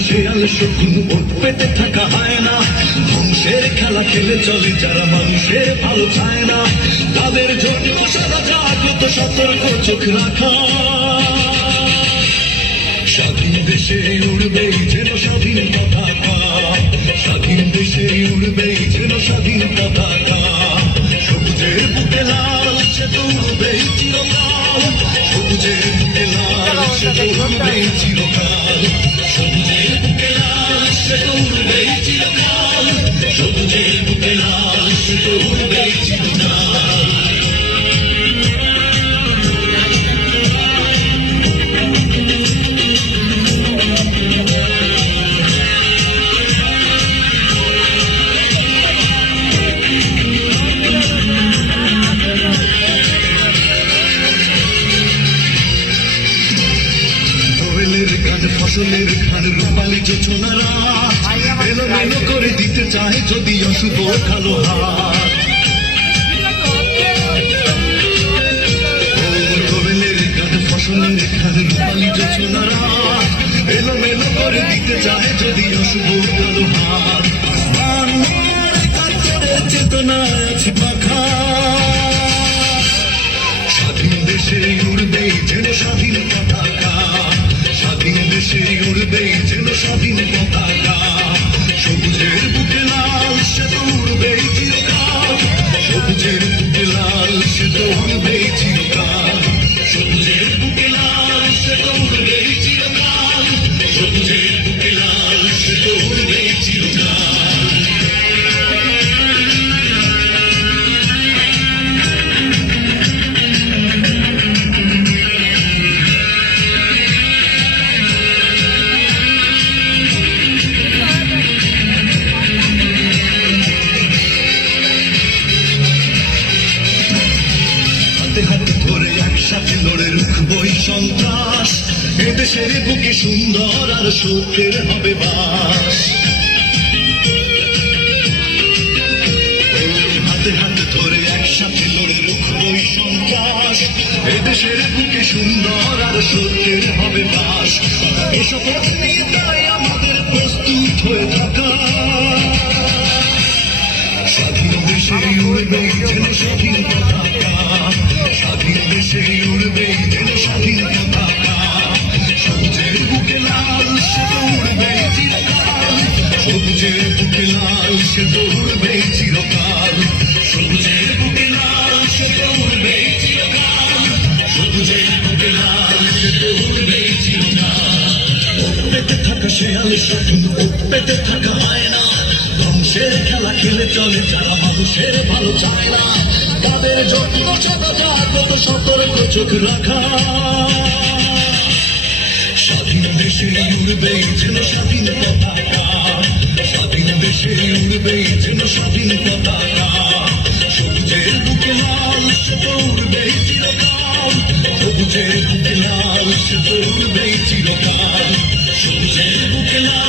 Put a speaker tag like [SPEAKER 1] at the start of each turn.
[SPEAKER 1] শেয়াল শকুন ওট পেতে থাকা হয় না। ধ্বংসের খেলা খেলে চলে যারা মানুষের ভালো চায় না। তাদের জন্য সারা জাগ্রত সতর্ক চোখ রাখা। স্বাধীন দেশে উড়বেই যেন স্বাধীন পতাকা। স্বাধীন দেশে উড়বেই যেন স্বাধীন পতাকা। সবুজের বুকে লাল সে উড়বেই চিরকাল। সবুজের বুকে লাল সে উড়বেই চিরকাল। সবুজের সে তো উড়বেই চিরকাল সবুজের বুকে লাল ফসলের ঘান রূপালি এলো মেলো করে দিতে চায় যদি অশুভ কালো হাত। ফসলের ঘান রূপালি যোচনারা এলো মেলো করে দিতে চায় যদি অশুভ কালো হাত। চেতনা আছে পাখা সন্ত্রাস এদেশের বুকে সুন্দর আর সত্যের হবে বাস। হাতে হাতে ধরে একসাথে লড়ে রুখবই সন্ত্রাস এদেশের বুকে সুন্দর আর সত্যের হবে বাস। এসব তাই আমাদের প্রস্তুত হয়ে থাকা। স্বাধীন দেশে উড়বে স্বাধীন পতাকা স্বাধীন দেশে মানুষের ভালো চায় না। তাদের জন্য সাদা জাগ্রত সতর্ক চোখ রাখা। স্বাধীন দেশে উড়বেই যেন স্বাধীন উড়বেই যেন স্বাধীন পতাকা। সবুজের বুকে লাল সে উড়বেই চিরকাল। সবুজের বুকে লাল সে উড়বেই চিরকাল। সবুজের বুকে লাল